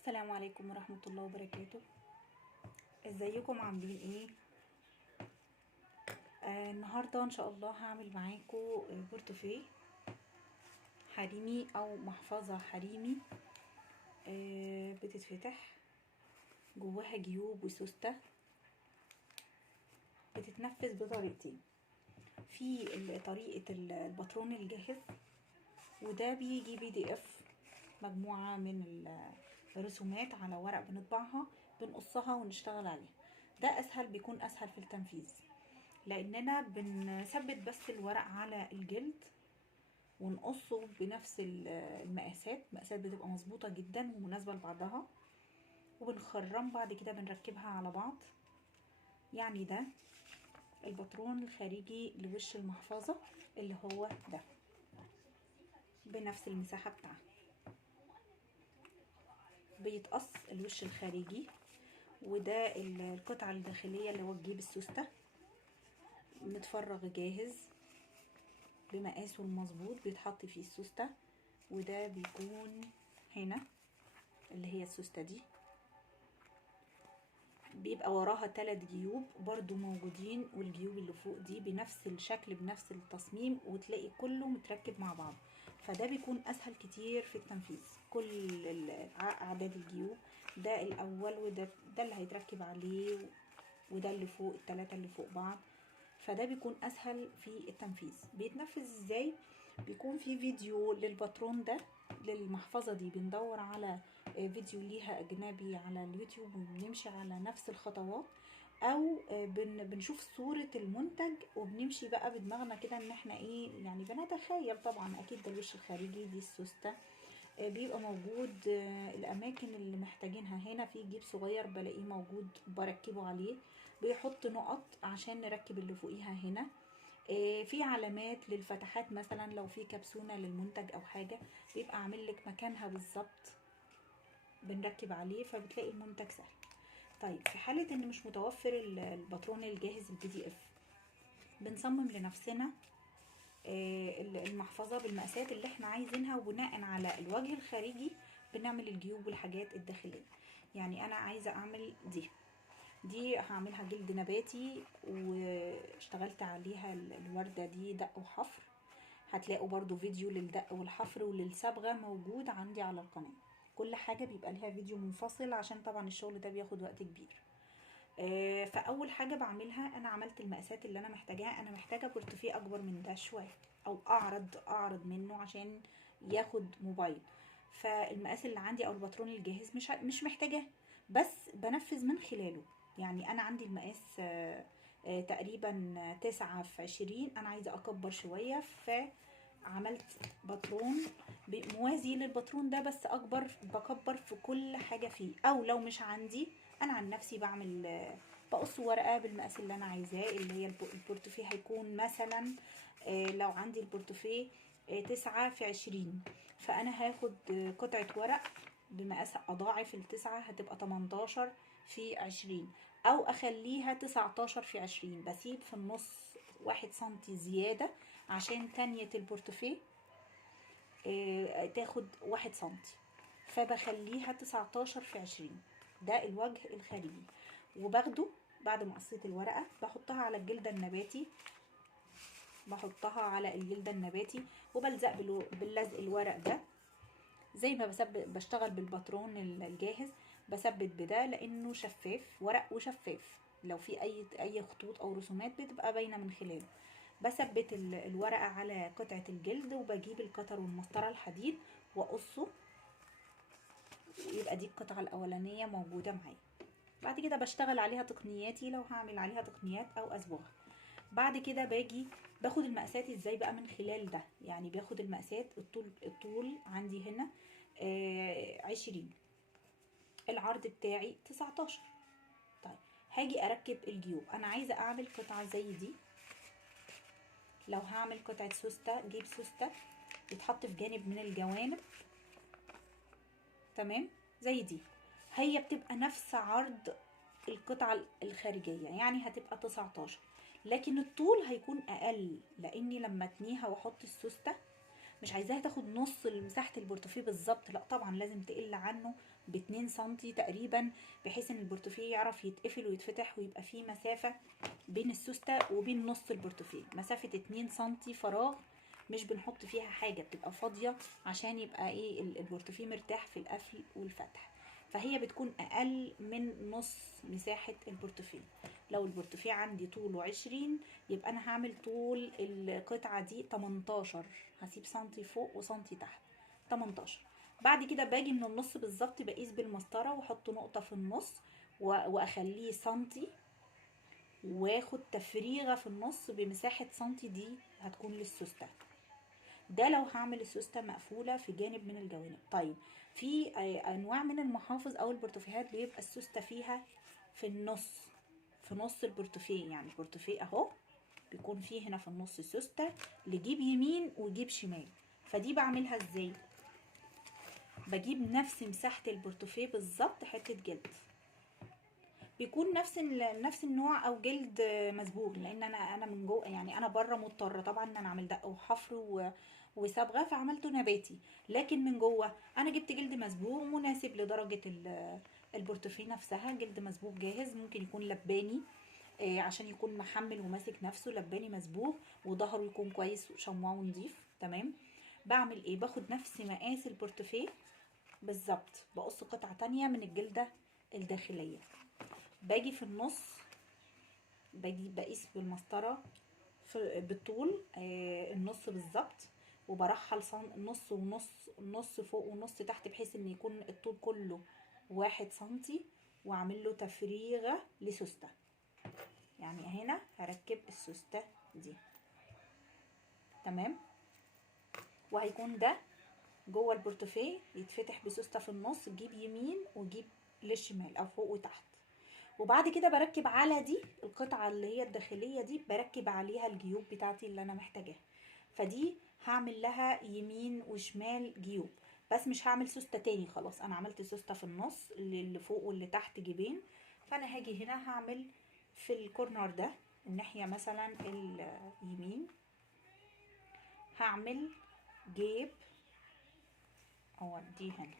السلام عليكم ورحمة الله وبركاته. ازيكم عاملين ايه؟ النهاردة ان شاء الله هعمل معاكم بورتوفيه حريمي او محفظة حريمي. بتتفتح جواها جيوب وسوستة، بتتنفذ بطريقتين. في طريقة الباترون الجاهز، وده بيجي PDF مجموعة من الرسومات على ورق بنطبعها بنقصها ونشتغل عليها. ده اسهل، بيكون اسهل في التنفيذ لاننا بنثبت بس الورق على الجلد ونقصه بنفس المقاسات بتبقى مظبوطه جدا ومناسبه لبعضها، وبنخرم بعد كده بنركبها على بعض. يعني ده الباترون الخارجي لوش المحفظه اللي هو ده بنفس المساحه بتاعها. بيتقص الوش الخارجي، وده القطعه الداخليه اللي هو الجيب السوسته متفرغ جاهز بمقاسه المظبوط، بيتحط فيه السوستة. وده بيكون هنا اللي هي السوستة دي بيبقى وراها 3 جيوب برضو موجودين، والجيوب اللي فوق دي بنفس الشكل بنفس التصميم، وتلاقي كله متركب مع بعض. فده بيكون اسهل كتير في التنفيذ. كل اعداد الجيوب ده الاول، وده اللي هيتركب عليه، وده اللي فوق ال3 اللي فوق بعض. فده بيكون اسهل في التنفيذ. بيتنفذ ازاي؟ بيكون في فيديو للباترون ده للمحفظة دي، بندور على فيديو ليها اجنبي على اليوتيوب وبنمشي على نفس الخطوات، او بنشوف صورة المنتج وبنمشي بقى بدماغنا كده ان احنا ايه، يعني بنتخيل. طبعا اكيد ده الوش الخارجي، دي السوستة. بيبقى موجود الاماكن اللي محتاجينها. هنا في جيب صغير بلاقيه موجود بركبه عليه، بيحط نقط عشان نركب اللي فوقيها. هنا في علامات للفتحات، مثلا لو في كبسونة للمنتج او حاجة بيبقى عامل لك مكانها بالظبط بنركب عليه، فبتلاقي المنتج سهل. طيب في حالة ان مش متوفر الباترون الجاهز PDF، بنصمم لنفسنا المحفظة بالمقاسات اللي احنا عايزينها، وبناء على الوجه الخارجي بنعمل الجيوب والحاجات الداخلية. يعني انا عايزة اعمل دي هعملها جلد نباتي، واشتغلت عليها الوردة دي دق وحفر. هتلاقوا برضو فيديو للدق والحفر وللصبغة موجود عندي على القناة. كل حاجة بيبقى لها فيديو منفصل عشان طبعا الشغل ده بياخد وقت كبير. فاول حاجة بعملها، انا عملت المقاسات اللي انا محتاجاها. انا محتاجة بورتفيه اكبر من ده شوية، او اعرض منه عشان ياخد موبايل. فالمقاس اللي عندي او الباترون الجاهز مش محتاجاه، بس بنفذ من خلاله. يعني انا عندي المقاس تقريبا 9 في 20. انا عايزة اكبر شوية، فعملت باترون موازي للباترون ده بس اكبر، بكبر في كل حاجة فيه. او لو مش عندي، انا عن نفسي بعمل بقص ورقة بالمقاس اللي انا عايزاه، اللي هي البورتوفيه هيكون مثلا لو عندي البورتوفيه 9 في 20، فانا هاخد قطعة ورق بمقاس اضاعف ال9، هتبقى 18 في 20، او اخليها 19 في 20. بسيب في النص 1 سنتي زيادة عشان تانية البورتوفيه تاخد 1 سنتي، فبخليها 19 في 20. ده الوجه الخارجي. وباخده بعد ما قصيت الورقة بحطها على الجلدة النباتي، وبلزق باللزق الورق ده زي ما بشتغل بالباترون الجاهز. بثبت بده لانه شفاف، ورق وشفاف، لو في اي خطوط او رسومات بتبقى باينه من خلاله. بثبت الورقه على قطعه الجلد، وبجيب القطر والمسطره الحديد واقصه، يبقى دي القطعه الاولانيه موجوده معايا. بعد كده بشتغل عليها تقنياتي، لو هعمل عليها تقنيات او اصبغها. بعد كده باخد المقاسات ازاي بقى من خلال ده. يعني باخد المقاسات، الطول عندي هنا 20، العرض بتاعي 19. طيب هاجي اركب الجيوب. انا عايزه اعمل قطعه زي دي. لو هعمل قطعه سوسته، جيب سوسته يتحط في جانب من الجوانب، تمام، زي دي. هي بتبقى نفس عرض القطعه الخارجيه، يعني هتبقى 19، لكن الطول هيكون اقل، لاني لما اتنيها واحط السوسته مش عايزاها تاخد نص مساحة البورتوفيه بالظبط، لا طبعا لازم تقل عنه ب2 سنتي تقريبا، بحيث ان البورتوفيه يعرف يتقفل ويتفتح ويبقى فيه مسافة بين السوستة وبين نص البورتوفيه، مسافة 2 سنتي فراغ، مش بنحط فيها حاجة، بتبقى فاضية عشان يبقى ايه البورتوفيه مرتاح في القفل والفتح. فهي بتكون اقل من نص مساحة البورتوفيه. لو البورتوفيه عندي طوله 20 يبقى انا هعمل طول القطعة دي 18، هسيب سنتي فوق وسنتي تحت، 18. بعد كده باجي من النص بالظبط بقيس بالمسطرة واحط نقطة في النص واخليه سنتي، واخد تفريغة في النص بمساحة سنتي، دي هتكون للسوستة. ده لو هعمل السوستة مقفولة في جانب من الجوانب. طيب في انواع من المحافظ او البورتوفيهات بيبقى السوستة فيها في النص، في نص البورتوفيه، يعني البورتوفيه اهو بيكون فيه هنا في النص سوستة لجيب يمين وجيب شمال. فدي بعملها ازاي؟ بجيب نفس مساحة البورتوفيه بالظبط حتة جلد، بيكون نفس النوع او جلد مسبوغ، لان انا من جوه يعني انا بره مضطره طبعا ان انا اعمل دق وحفر وصبغه، فعملته نباتي. لكن من جوه انا جبت جلد مسبوغ مناسب لدرجه البورتوفيه نفسها، جلد مسبوغ جاهز، ممكن يكون لباني عشان يكون محمل وماسك نفسه، لباني مسبوغ وظهره يكون كويس وشمواه ونضيف. تمام. بعمل ايه؟ باخد نفس مقاس البورتوفيه بالظبط، بقص قطعه تانية من الجلده الداخليه، باجي في النص، باجي بقيس بالمسطرة بالطول النص بالظبط، وبرحل نص ونص، نص فوق ونص تحت، بحيث ان يكون الطول كله 1 سنتي، واعمل له تفريغة لسوستة. يعني هنا هركب السوستة دي. تمام. وهيكون ده جوه البورتوفيه يتفتح بسوستة في النص، جيب يمين وجيب للشمال او فوق وتحت. وبعد كده بركب على دي القطعة اللي هي الداخلية دي، بركب عليها الجيوب بتاعتي اللي انا محتاجاها. فدي هعمل لها يمين وشمال جيوب، بس مش هعمل سوستة تاني، خلاص انا عملت سوستة في النص اللي فوق واللي تحت جيبين. فانا هاجي هنا هعمل في الكورنر ده الناحية مثلا اليمين، هعمل جيب اوديه هنا،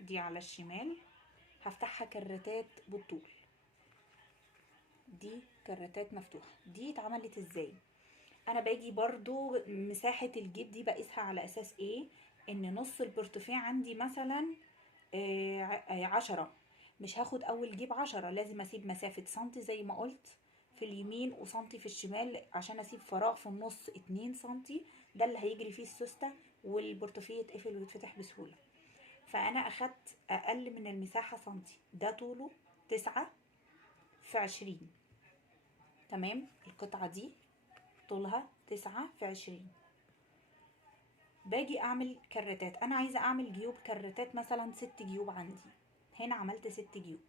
دي على الشمال هفتحها كراتات بالطول، دي كراتات مفتوحة. دي اتعملت ازاي؟ انا باجي برضو مساحة الجيب دي بقيسها على اساس ايه؟ ان نص البورتوفيه عندي مثلا 10، مش هاخد اول جيب 10، لازم اسيب مسافة سنتي زي ما قلت في اليمين وسنتي في الشمال، عشان اسيب فراغ في النص 2 سنتي، ده اللي هيجري فيه السوستة والبورتوفيه يتقفل ويتفتح بسهولة. فانا اخدت اقل من المساحة سنتي، ده طوله 9 في 20. تمام. القطعة دي طولها 9 في 20. باجي اعمل كراتات، انا عايزة اعمل جيوب كراتات مثلا 6 جيوب عندي، هنا عملت 6 جيوب.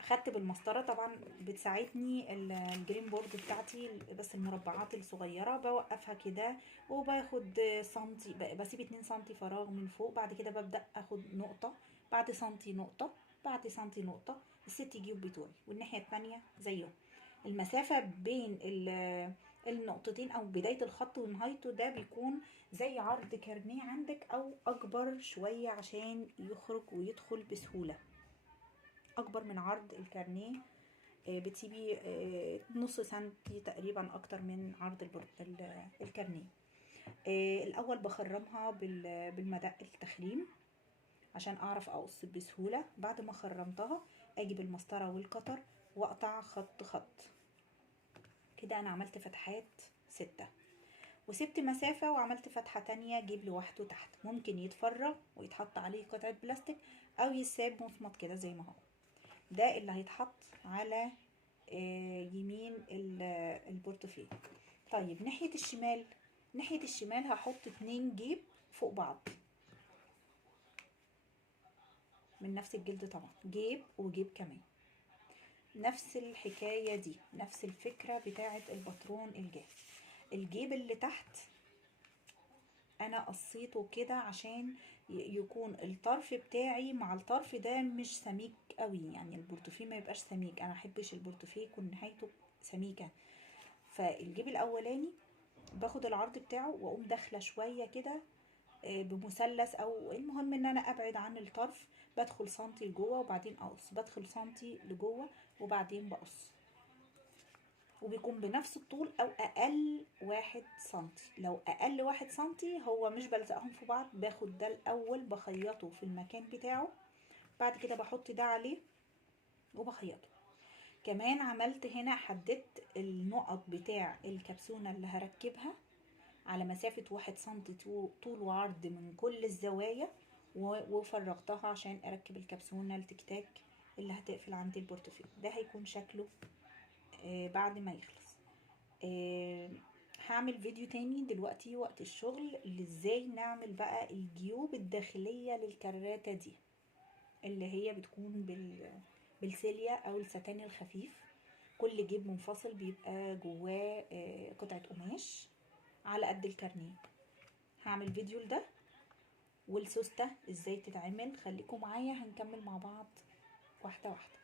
اخدت بالمسطرة، طبعا بتساعدني الجرين بورد بتاعتي، بس المربعات الصغيرة بوقفها كده وباخد سنتي، بسيب 2 سنتي فراغ من فوق، بعد كده ببدأ اخد نقطة، بعد سنتي نقطة، بعد سنتي نقطة، ال6 جيوب بتوعي، والناحية التانية زيهم. المسافة بين النقطتين او بداية الخط ونهايته ده بيكون زي عرض كارنيه عندك او اكبر شوية عشان يخرج ويدخل بسهولة، اكبر من عرض الكارنيه بتسيبي نص سنتي تقريبا اكتر من عرض الكارنيه. الاول بخرمها بالمدق التخريم عشان اعرف اقص بسهولة. بعد ما خرمتها اجي بالمسطرة والقطر واقطع خط خط كده، انا عملت فتحات 6، وسبت مسافة وعملت فتحة تانية جيب لوحده تحت، ممكن يتفرغ ويتحط عليه قطعة بلاستيك او يساب مفمط كده زي ما هو. ده اللي هيتحط على يمين البورتوفيه. طيب ناحية الشمال، ناحية الشمال هحط 2 جيب فوق بعض من نفس الجلد طبعا، جيب وجيب كمان، نفس الحكاية دي، نفس الفكرة بتاعة الباترون الجاهز. الجيب اللي تحت انا قصيته كده عشان يكون الطرف بتاعي مع الطرف ده مش سميك قوي، يعني البورتوفيه ما يبقاش سميك، انا محبش البورتوفيه يكون نهايته سميكة، فالجيب الاولاني باخد العرض بتاعه واقوم داخله شويه كده بمثلث، او المهم ان انا ابعد عن الطرف، بدخل سنتي لجوه وبعدين اقص، بدخل سنتي لجوه وبعدين بقص، وبيكون بنفس الطول او اقل 1 سنتي. لو اقل 1 سنتي هو مش بلزقهم في بعض، باخد ده الاول بخيطه في المكان بتاعه، بعد كده بحط ده عليه وبخيطه. كمان عملت هنا، حددت النقط بتاع الكبسونة اللي هركبها على مسافة 1 سنتي طول وعرض من كل الزوايا، وفرغتها عشان اركب الكبسونة التكتاك اللي هتقفل عندي البورتفيه. ده هيكون شكله بعد ما يخلص. هعمل فيديو تاني دلوقتي وقت الشغل ازاي نعمل بقى الجيوب الداخلية للكراتة دي، اللي هي بتكون بالسيليا او الستان الخفيف. كل جيب منفصل بيبقى جواه قطعة قماش على قد الكارنيه. هعمل فيديو لده، والسوستة ازاي تتعمل. خليكم معايا، هنكمل مع بعض واحدة واحدة.